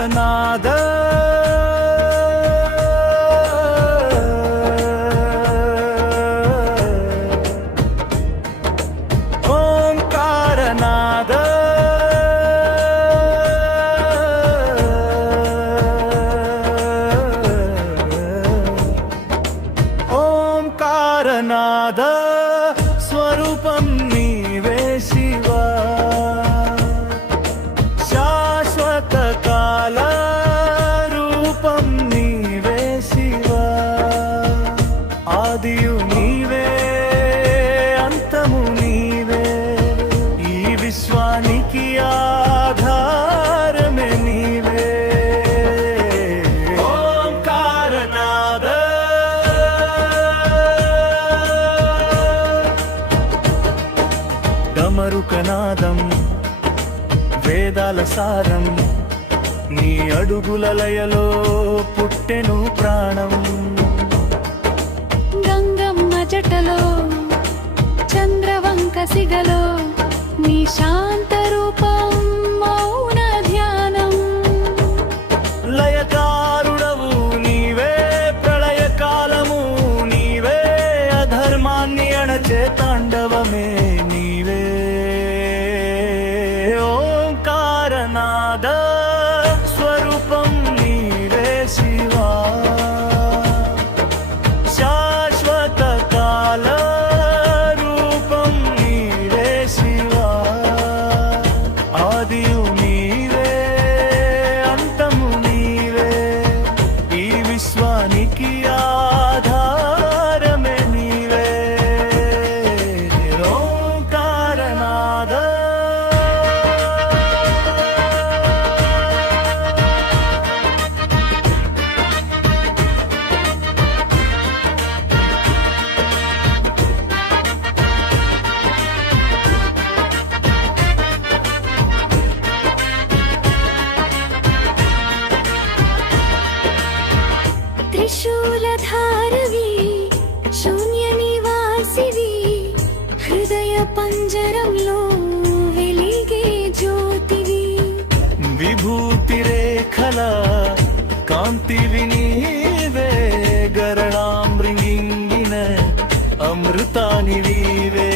ఓంకారనాద ఓంకారనాద ఓంకారనాద స్వరూపం నీవే శివా శాశ్వత కాల రూపం నీవే శివా ఆదియు నీవే అంతము నీవే ఈ విశ్వానికి ఆధారమే నీవే ఓంకారనాద డమరుకనాదం వేదాల సారం నీ అడుగుల లయలో పుట్టెను ప్రాణం గంగమ్మ జటలో చంద్రవంక సిగలో నీ శాంత రూపం మౌన ధ్యానం లయకారుడవు నీవే ప్రళయకాలము నీవే అధర్మాన్ని అణచే తాండవమే నీవే ఓంకారనాద స్వరూపం నీవే శివా శాశ్వత కాల రూపం నీవే శివా ఆదియు నీవే అంతము నీవే ఈ విశ్వానికి ఆధారమే నీవే ఓంకారనాద త్రిశూలధారవి శూన్య నివాసివి హృదయ పంజరంలో వెలిగే జ్యోతివి విభూతి రేఖల కాంతివి నీవే గరణామృంగిన అమృతాని వీవే